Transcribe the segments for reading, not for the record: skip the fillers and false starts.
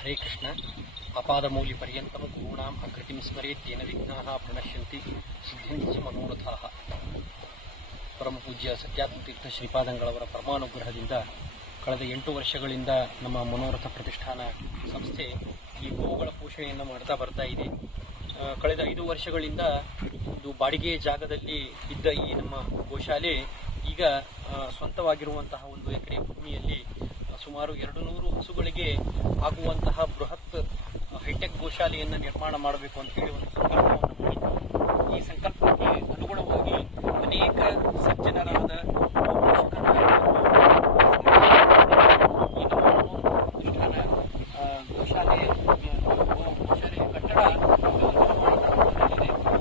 ಹರೇ ಕೃಷ್ಣ. ಅಪಾದಮೌಲಿ ಪರ್ಯಂತಂ ಗುರುಣಾಂ ಅಕೃತಿಂ ಸ್ಮರೇತ್ ತೇನ ವಿಘ್ನಾಃ ಪ್ರಣಶ್ಯಂತಿ ಸಿದ್ಧ್ಯಂತಿ ಚ ಮನೋರಥಾಃ. ಪರಮ ಪೂಜ್ಯ ಸತ್ಯಾತ್ಮತೀರ್ಥ ಶ್ರೀಪಾದಂಗಳವರ ಪರಮಾನುಗ್ರಹದಿಂದ ಕಳೆದ 8 ವರ್ಷಗಳಿಂದ ನಮ್ಮ ಮನೋರಥ ಪ್ರತಿಷ್ಠಾನ ಸಂಸ್ಥೆ ಈ ಗೋವುಗಳ ಪೋಷಣೆಯನ್ನು ಮಾಡ್ತಾ ಬರ್ತಾ ಇದೆ. ಕಳೆದ 5 ವರ್ಷಗಳಿಂದ ಒಂದು ಬಾಡಿಗೆ ಜಾಗದಲ್ಲಿ ಇದ್ದ ಈ ನಮ್ಮ ಗೋಶಾಲೆ ಈಗ ಸ್ವಂತವಾಗಿರುವಂತಹ 1 ಎಕರೆ ಭೂಮಿಯಲ್ಲಿ ಸುಮಾರು 200 ಹಸುಗಳಿಗೆ ಆಗುವಂತಹ ಬೃಹತ್ ಹೈಟೆಕ್ ಗೋಶಾಲೆಯನ್ನು ನಿರ್ಮಾಣ ಮಾಡಬೇಕು ಅಂತ ಹೇಳಿ ಒಂದು ಸಂಕಲ್ಪವನ್ನು ಮಾಡಿ, ಈ ಸಂಕಲ್ಪಕ್ಕೆ ಅನುಗುಣವಾಗಿ ಅನೇಕ ಸಜ್ಜನರಾದ ಗೋಶಾಲೆಯ ಕಟ್ಟಡ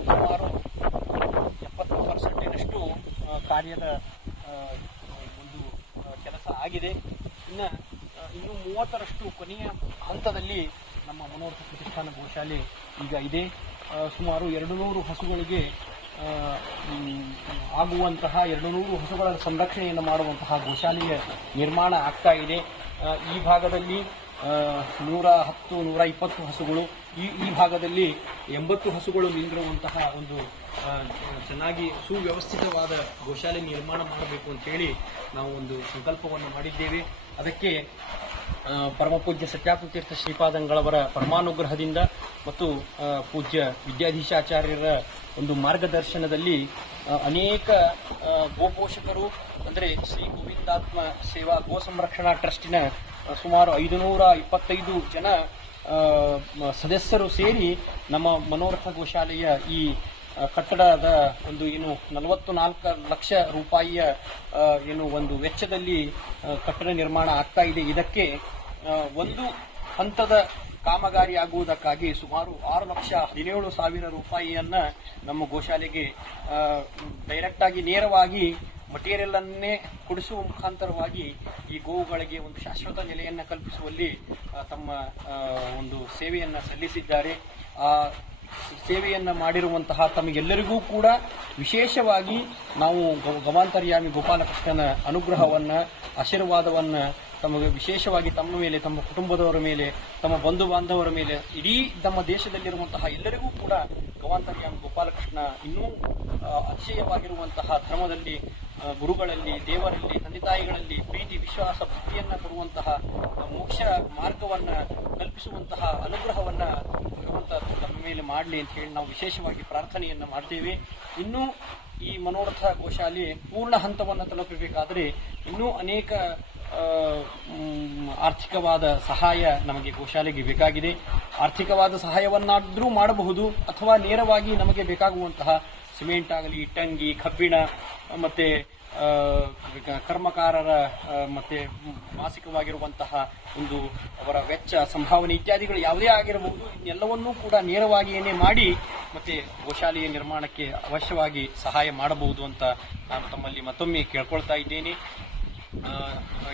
ಸುಮಾರು 70% ಕಾರ್ಯದ ಒಂದು ಕೆಲಸ ಆಗಿದೆ. ಇನ್ನು 30ರಷ್ಟು ಕೊನೆಯ ಹಂತದಲ್ಲಿ ನಮ್ಮ ಮನೋರಥ ಪ್ರತಿಷ್ಠಾನ ಗೋಶಾಲೆ ಈಗ ಇದೆ. ಸುಮಾರು 200 ಹಸುಗಳಿಗೆ ಆಗುವಂತಹ 200 ಹಸುಗಳ ಸಂರಕ್ಷಣೆಯನ್ನು ಮಾಡುವಂತಹ ಗೋಶಾಲೆಯ ನಿರ್ಮಾಣ ಆಗ್ತಾ ಇದೆ. ಈ ಭಾಗದಲ್ಲಿ 110, 120 ಹಸುಗಳು, ಈ ಭಾಗದಲ್ಲಿ 80 ಹಸುಗಳು ನಿಂದಿರುವಂತಹ ಒಂದು ಚೆನ್ನಾಗಿ ಸುವ್ಯವಸ್ಥಿತವಾದ ಗೋಶಾಲೆ ನಿರ್ಮಾಣ ಮಾಡಬೇಕು ಅಂತ ಹೇಳಿ ನಾವು ಒಂದು ಸಂಕಲ್ಪವನ್ನು ಮಾಡಿದ್ದೇವೆ. ಅದಕ್ಕೆ ಪರಮ ಪೂಜ್ಯ ಸತ್ಯಾತ್ಮತೀರ್ಥ ಶ್ರೀಪಾದಂಗಳವರ ಪರಮಾನುಗ್ರಹದಿಂದ ಮತ್ತು ಪೂಜ್ಯ ವಿದ್ಯಾಧೀಶಾಚಾರ್ಯರ ಒಂದು ಮಾರ್ಗದರ್ಶನದಲ್ಲಿ ಅನೇಕ ಗೋಪೋಷಕರು ಅಂದರೆ ಶ್ರೀ ಗೋವಿಂದಾತ್ಮ ಸೇವಾ ಗೋ ಸಂರಕ್ಷಣಾ ಟ್ರಸ್ಟಿನ ಸುಮಾರು 525 ಜನ ಸದಸ್ಯರು ಸೇರಿ ನಮ್ಮ ಮನೋರಥ ಗೋಶಾಲೆಯ ಈ ಕಟ್ಟಡದ ಒಂದು 44 ಲಕ್ಷ ರೂಪಾಯಿಯ ಒಂದು ವೆಚ್ಚದಲ್ಲಿ ಕಟ್ಟಡ ನಿರ್ಮಾಣ ಆಗ್ತಾ ಇದೆ. ಇದಕ್ಕೆ ಒಂದು ಹಂತದ ಕಾಮಗಾರಿ ಆಗುವುದಕ್ಕಾಗಿ ಸುಮಾರು 6,17,000 ರೂಪಾಯಿಯನ್ನ ನಮ್ಮ ಗೋಶಾಲೆಗೆ ಡೈರೆಕ್ಟ್ ಆಗಿ ನೇರವಾಗಿ ಮಟೀರಿಯಲ್ ಅನ್ನೇ ಕೊಡಿಸುವ ಮುಖಾಂತರವಾಗಿ ಈ ಗೋವುಗಳಿಗೆ ಒಂದು ಶಾಶ್ವತ ನೆಲೆಯನ್ನು ಕಲ್ಪಿಸುವಲ್ಲಿ ತಮ್ಮ ಒಂದು ಸೇವೆಯನ್ನು ಸಲ್ಲಿಸಿದ್ದಾರೆ. ಆ ಸೇವೆಯನ್ನು ಮಾಡಿರುವಂತಹ ತಮಗೆಲ್ಲರಿಗೂ ಕೂಡ ವಿಶೇಷವಾಗಿ ನಾವು ಗವಾಂತರ್ಯಾಮಿ ಗೋಪಾಲಕೃಷ್ಣನ ಅನುಗ್ರಹವನ್ನು, ಆಶೀರ್ವಾದವನ್ನು ತಮಗೆ ವಿಶೇಷವಾಗಿ ತಮ್ಮ ಮೇಲೆ, ತಮ್ಮ ಕುಟುಂಬದವರ ಮೇಲೆ, ತಮ್ಮ ಬಂಧು ಬಾಂಧವರ ಮೇಲೆ, ಇಡೀ ನಮ್ಮ ದೇಶದಲ್ಲಿರುವಂತಹ ಎಲ್ಲರಿಗೂ ಕೂಡ ಗವಾಂತರ್ಯಾಮಿ ಗೋಪಾಲಕೃಷ್ಣ ಇನ್ನೂ ಅತಿಶಯವಾಗಿರುವಂತಹ ಧರ್ಮದಲ್ಲಿ, ಗುರುಗಳಲ್ಲಿ, ದೇವರಲ್ಲಿ, ತಂದೆ ತಾಯಿಗಳಲ್ಲಿ ಪ್ರೀತಿ, ವಿಶ್ವಾಸ, ಭಕ್ತಿಯನ್ನು ಕೊಡುವಂತಹ ಮೋಕ್ಷ ಮಾರ್ಗವನ್ನು ಕಲ್ಪಿಸುವಂತಹ ಅನುಗ್ರಹವನ್ನು ಭಗವಂತ ತಮ್ಮ ಮೇಲೆ ಮಾಡಲಿ ಅಂತ ಹೇಳಿ ನಾವು ವಿಶೇಷವಾಗಿ ಪ್ರಾರ್ಥನೆಯನ್ನು ಮಾಡ್ತೇವೆ. ಇನ್ನೂ ಈ ಮನೋರಥ ಗೋಶಾಲೆ ಪೂರ್ಣ ಹಂತವನ್ನು ತಲುಪಬೇಕಾದರೆ ಇನ್ನೂ ಅನೇಕ ಆರ್ಥಿಕವಾದ ಸಹಾಯ ನಮಗೆ ಗೋಶಾಲೆಗೆ ಬೇಕಾಗಿದೆ. ಆರ್ಥಿಕವಾದ ಸಹಾಯವನ್ನಾದರೂ ಮಾಡಬಹುದು, ಅಥವಾ ನೇರವಾಗಿ ನಮಗೆ ಬೇಕಾಗುವಂತಹ ಸಿಮೆಂಟ್ ಆಗಲಿ, ಇಟ್ಟಂಗಿ, ಕಬ್ಬಿಣ, ಮತ್ತೆ ಕರ್ಮಕಾರರ ಮತ್ತೆ ಮಾಸಿಕವಾಗಿರುವಂತಹ ಒಂದು ಅವರ ವೆಚ್ಚ, ಸಂಭಾವನೆ ಇತ್ಯಾದಿಗಳು ಯಾವುದೇ ಆಗಿರಬಹುದು, ಇನ್ನೆಲ್ಲವನ್ನೂ ಕೂಡ ನೇರವಾಗಿಯೇ ಮಾಡಿ ಮತ್ತೆ ಗೋಶಾಲೆಯ ನಿರ್ಮಾಣಕ್ಕೆ ಅವಶ್ಯವಾಗಿ ಸಹಾಯ ಮಾಡಬಹುದು ಅಂತ ನಾನು ತಮ್ಮಲ್ಲಿ ಮತ್ತೊಮ್ಮೆ ಕೇಳ್ಕೊಳ್ತಾ ಇದ್ದೇನೆ.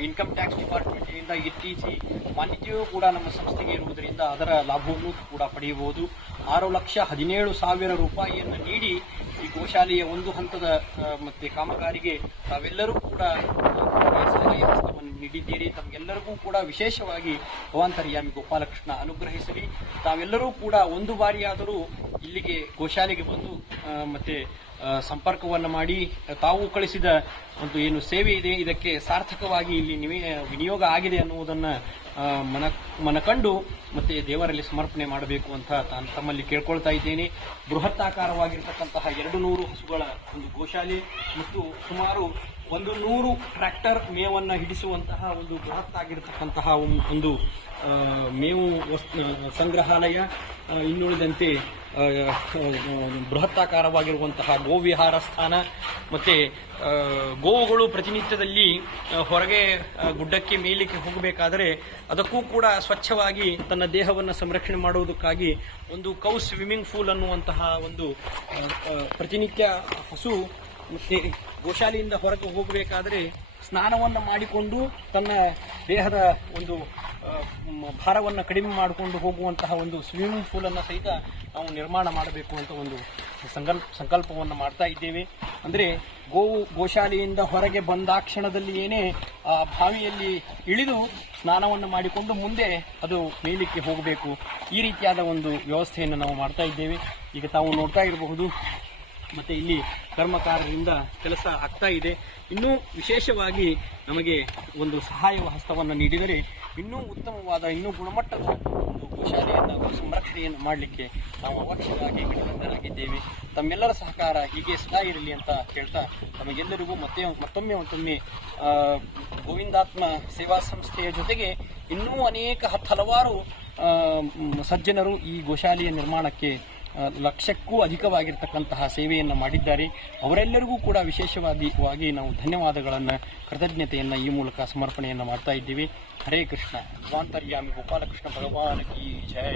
ಇನ್ಕಮ್ ಟ್ಯಾಕ್ಸ್ ಡಿಪಾರ್ಟ್ಮೆಂಟ್ನಿಂದ ಇತ್ತೀಚೆಗೆ ಮಾನ್ಯತೆಯೂ ಕೂಡ ನಮ್ಮ ಸಂಸ್ಥೆಗೆ ಇರುವುದರಿಂದ ಅದರ ಲಾಭವನ್ನು ಕೂಡ ಪಡೆಯಬಹುದು. 6,17,000 ರೂಪಾಯಿಯನ್ನು ನೀಡಿ ಈ ಗೋಶಾಲೆಯ ಒಂದು ಹಂತದ ಮತ್ತೆ ಕಾಮಗಾರಿಗೆ ತಾವೆಲ್ಲರೂ ಕೂಡ ಸಹಾಯ ಹಸ್ತವನ್ನು ನೀಡಿದ್ದೀರಿ. ತಮಗೆಲ್ಲರಿಗೂ ಕೂಡ ವಿಶೇಷವಾಗಿ ಗವಾಂತರ್ಯಾಮಿ ಗೋಪಾಲಕೃಷ್ಣ ಅನುಗ್ರಹಿಸಲಿ. ತಾವೆಲ್ಲರೂ ಕೂಡ ಒಂದು ಬಾರಿಯಾದರೂ ಇಲ್ಲಿಗೆ ಗೋಶಾಲೆಗೆ ಬಂದು ಮತ್ತೆ ಸಂಪರ್ಕವನ್ನು ಮಾಡಿ ತಾವು ಕಳಿಸಿದ ಒಂದು ಏನು ಸೇವೆ ಇದೆ ಇದಕ್ಕೆ ಸಾರ್ಥಕವಾಗಿ ಇಲ್ಲಿ ವಿನಿಯೋಗ ಆಗಿದೆ ಅನ್ನುವುದನ್ನು ಮನಕಂಡು ಮತ್ತೆ ದೇವರಲ್ಲಿ ಸಮರ್ಪಣೆ ಮಾಡಬೇಕು ಅಂತ ನಾನು ತಮ್ಮಲ್ಲಿ ಕೇಳ್ಕೊಳ್ತಾ ಇದ್ದೇನೆ. ಬೃಹತ್ತಾಕಾರವಾಗಿರ್ತಕ್ಕಂತಹ 200 ಹಸುಗಳ ಒಂದು ಗೋಶಾಲೆ ಮತ್ತು ಸುಮಾರು 100 ಟ್ರ್ಯಾಕ್ಟರ್ ಮೇವನ್ನು ಹಿಡಿಸುವಂತಹ ಒಂದು ಬೃಹತ್ತಾಗಿರ್ತಕ್ಕಂತಹ ಒಂದು ಮೇವು ಸಂಗ್ರಹಾಲಯ, ಇನ್ನುಳಿದಂತೆ ಬೃಹತ್ತಾಕಾರವಾಗಿರುವಂತಹ ಗೋವಿಹಾರ ಸ್ಥಾನ, ಮತ್ತೆ ಗೋವುಗಳು ಪ್ರತಿನಿತ್ಯದಲ್ಲಿ ಹೊರಗೆ ಗುಡ್ಡಕ್ಕೆ ಮೇಲಿಕ್ಕೆ ಹೋಗಬೇಕಾದರೆ ಅದಕ್ಕೂ ಕೂಡ ಸ್ವಚ್ಛವಾಗಿ ತನ್ನ ದೇಹವನ್ನು ಸಂರಕ್ಷಣೆ ಮಾಡುವುದಕ್ಕಾಗಿ ಒಂದು ಕೌ ಸ್ವಿಮ್ಮಿಂಗ್ ಪೂಲ್ ಅನ್ನುವಂತಹ ಒಂದು ಪ್ರತಿನಿತ್ಯ ಹಸು ಮತ್ತೆ ಗೋಶಾಲೆಯಿಂದ ಹೊರಗೆ ಹೋಗಬೇಕಾದರೆ ಸ್ನಾನವನ್ನು ಮಾಡಿಕೊಂಡು ತನ್ನ ದೇಹದ ಒಂದು ಭಾರವನ್ನು ಕಡಿಮೆ ಮಾಡಿಕೊಂಡು ಹೋಗುವಂತಹ ಒಂದು ಸ್ವಿಮ್ಮಿಂಗ್ ಪೂಲನ್ನು ಸಹಿತ ನಾವು ನಿರ್ಮಾಣ ಮಾಡಬೇಕು ಅಂತ ಒಂದು ಸಂಕಲ್ಪವನ್ನು ಮಾಡ್ತಾ ಇದ್ದೇವೆ. ಅಂದರೆ ಗೋವು ಗೋಶಾಲೆಯಿಂದ ಹೊರಗೆ ಬಂದಾಕ್ಷಣದಲ್ಲಿ ಏನೇ ಆ ಬಾವಿಯಲ್ಲಿ ಇಳಿದು ಸ್ನಾನವನ್ನು ಮಾಡಿಕೊಂಡು ಮುಂದೆ ಅದು ಮೇಲಿಕ್ಕೆ ಹೋಗಬೇಕು. ಈ ರೀತಿಯಾದ ಒಂದು ವ್ಯವಸ್ಥೆಯನ್ನು ನಾವು ಮಾಡ್ತಾ ಇದ್ದೇವೆ. ಈಗ ತಾವು ನೋಡ್ತಾ ಇರಬಹುದು, ಮತ್ತೆ ಇಲ್ಲಿ ಕರ್ಮಕಾರರಿಂದ ಕೆಲಸ ಆಗ್ತಾ ಇದೆ. ಇನ್ನೂ ವಿಶೇಷವಾಗಿ ನಮಗೆ ಒಂದು ಸಹಾಯ ಹಸ್ತವನ್ನು ನೀಡಿದರೆ ಇನ್ನೂ ಉತ್ತಮವಾದ, ಇನ್ನೂ ಗುಣಮಟ್ಟದ ಒಂದು ಗೋಶಾಲೆಯನ್ನು ಸಂರಕ್ಷಣೆಯನ್ನು ಮಾಡಲಿಕ್ಕೆ ನಾವು ಅವಶ್ಯವಾಗಿ ಕಟಿಬದ್ಧರಾಗಿದ್ದೇವೆ. ತಮ್ಮೆಲ್ಲರ ಸಹಕಾರ ಹೀಗೆ ಸದಾ ಇರಲಿ ಅಂತ ಹೇಳ್ತಾ ತಮಗೆಲ್ಲರಿಗೂ ಮತ್ತೊಮ್ಮೆ ಗೋವಿಂದಾತ್ಮ ಸೇವಾ ಸಂಸ್ಥೆಯ ಜೊತೆಗೆ ಇನ್ನೂ ಅನೇಕ ಹಲವಾರು ಸಜ್ಜನರು ಈ ಗೋಶಾಲೆಯ ನಿರ್ಮಾಣಕ್ಕೆ ಲಕ್ಷಕ್ಕೂ ಅಧಿಕವಾಗಿರ್ತಕ್ಕಂತಹ ಸೇವೆಯನ್ನು ಮಾಡಿದ್ದಾರೆ. ಅವರೆಲ್ಲರಿಗೂ ಕೂಡ ವಿಶೇಷವಾಗಿ ನಾವು ಧನ್ಯವಾದಗಳನ್ನು, ಕೃತಜ್ಞತೆಯನ್ನು ಈ ಮೂಲಕ ಸಮರ್ಪಣೆಯನ್ನು ಮಾಡ್ತಾ ಇದ್ದೀವಿ. ಹರೇ ಕೃಷ್ಣ. ಭಗವಂತರ್ಯಾಮಿ ಗೋಪಾಲಕೃಷ್ಣ ಭಗವಾನ್ ಕಿ ಜೈ.